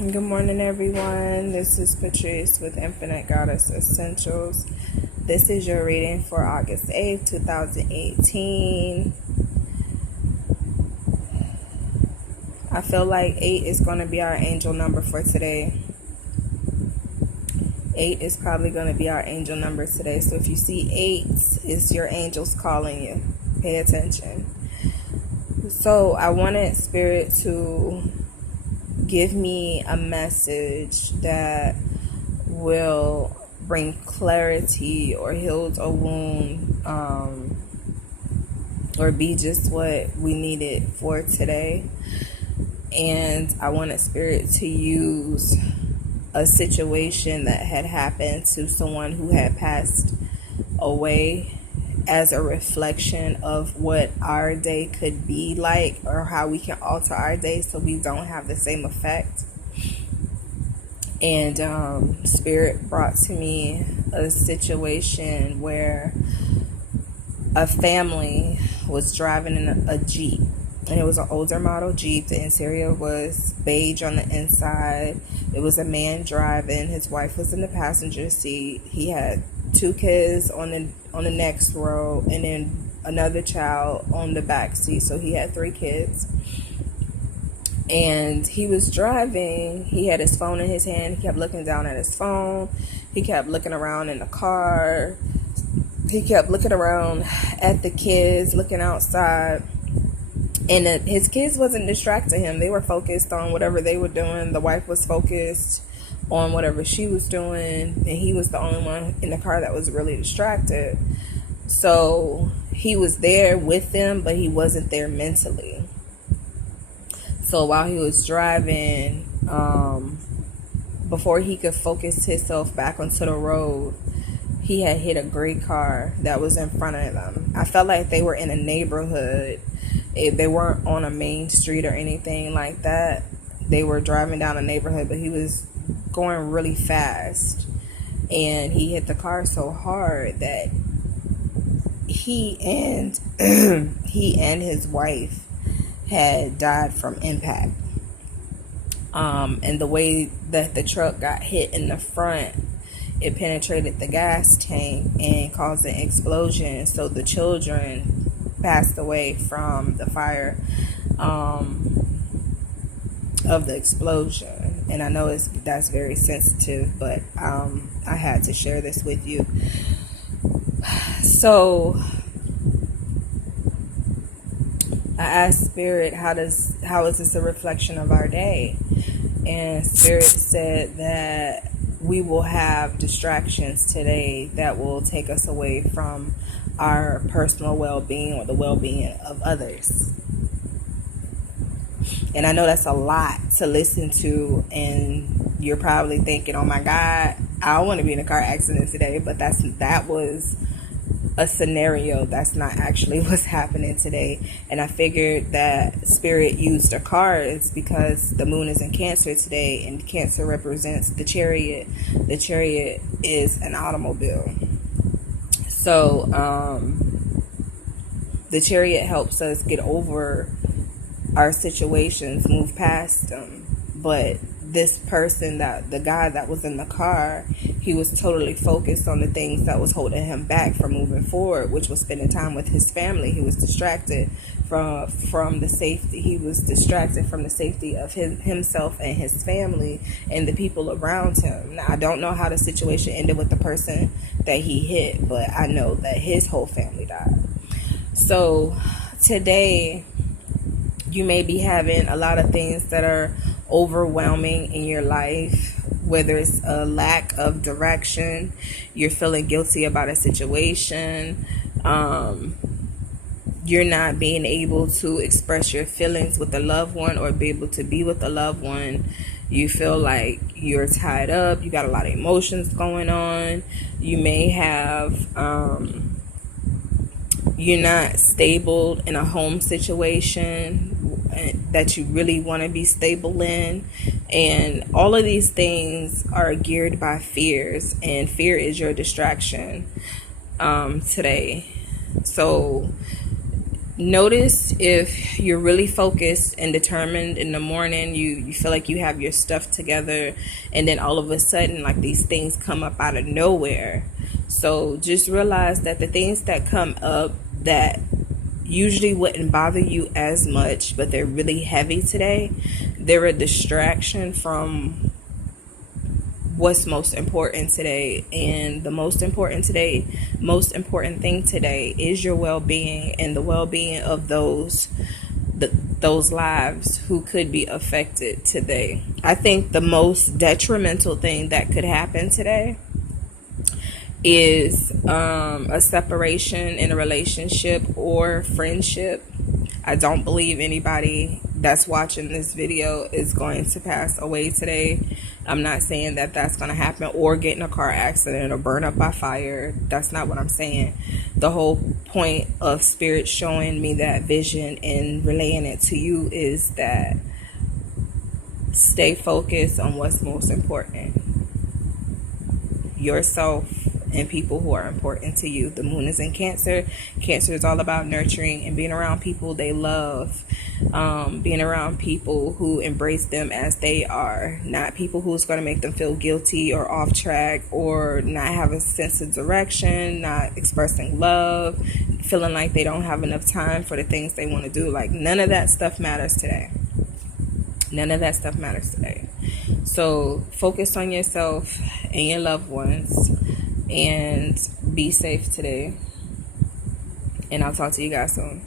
Good morning, everyone. This is Patrice with Infinite Goddess Essentials. This is your reading for August 8th, 2018. I feel like 8 is going to be our angel number for today. 8 is probably going to be our angel number today. So if you see 8, it's your angels calling you. Pay attention. So I wanted Spirit to give me a message that will bring clarity or heal a wound, or be just what we needed for today. And I wanted Spirit to use a situation that had happened to someone who had passed away as a reflection of what our day could be like, or how we can alter our day so we don't have the same effect. And Spirit brought to me a situation where a family was driving in a Jeep, and it was an older model Jeep. The interior was beige on the inside. It was a man driving. His wife was in the passenger seat. He had 2 kids on the next row, and then another child on the back seat. So he had 3 kids. And he was driving. He had his phone in his hand. He kept looking down at his phone. He kept looking around in the car. He kept looking around at the kids, looking outside. And his kids wasn't distracting him. They were focused on whatever they were doing. The wife was focused on whatever she was doing. And he was the only one in the car that was really distracted. So he was there with them, but he wasn't there mentally. So while he was driving, before he could focus himself back onto the road, he had hit a gray car that was in front of them. I felt like they were in a neighborhood. They weren't on a main street or anything like that. They were driving down a neighborhood, but he was going really fast. And he hit the car so hard that he and his wife had died from impact. And the way that the truck got hit in the front, it penetrated the gas tank and caused an explosion. So the children passed away from the fire of the explosion. And I know that's very sensitive, but I had to share this with you. So I asked Spirit, how is this a reflection of our day? And Spirit said that we will have distractions today that will take us away from our personal well-being or the well-being of others. And I know that's a lot to listen to, and you're probably thinking, oh my God, I don't want to be in a car accident today. But that was a scenario. That's not actually what's happening today. And I figured that Spirit used a car is because the moon is in Cancer today, and Cancer represents the Chariot. The Chariot is an automobile. So the Chariot helps us get over our situations, move past them. But this person, the guy that was in the car, he was totally focused on the things that was holding him back from moving forward, which was spending time with his family. He was distracted from the safety. He was distracted from the safety of himself and his family and the people around him. Now, I don't know how the situation ended with the person that he hit, but I know that his whole family died. So today, you may be having a lot of things that are overwhelming in your life, whether it's a lack of direction, you're feeling guilty about a situation, you're not being able to express your feelings with a loved one or be able to be with a loved one. You feel like you're tied up, you got a lot of emotions going on. You may have you're not stable in a home situation that you really want to be stable in. And all of these things are geared by fears, and fear is your distraction today. So Notice if you're really focused and determined in the morning, you feel like you have your stuff together, and then all of a sudden, like, these things come up out of nowhere. So just realize that the things that come up that usually wouldn't bother you as much, but they're really heavy today, they're a distraction from what's most important today. And the most important thing today is your well-being, and the well-being of those lives who could be affected today. I think the most detrimental thing that could happen today is a separation in a relationship or friendship. I don't believe anybody that's watching this video is going to pass away today. I'm not saying that that's going to happen, or get in a car accident or burn up by fire. That's not what I'm saying. The whole point of Spirit showing me that vision and relaying it to you is that stay focused on what's most important. Yourself and people who are important to you. The moon is in Cancer. Cancer is all about nurturing and being around people they love. Being around people who embrace them as they are, not people who's going to make them feel guilty or off track, or not have a sense of direction, not expressing love, feeling like they don't have enough time for the things they want to do. Like, none of that stuff matters today. None of that stuff matters today. So focus on yourself and your loved ones, and be safe today. And I'll talk to you guys soon.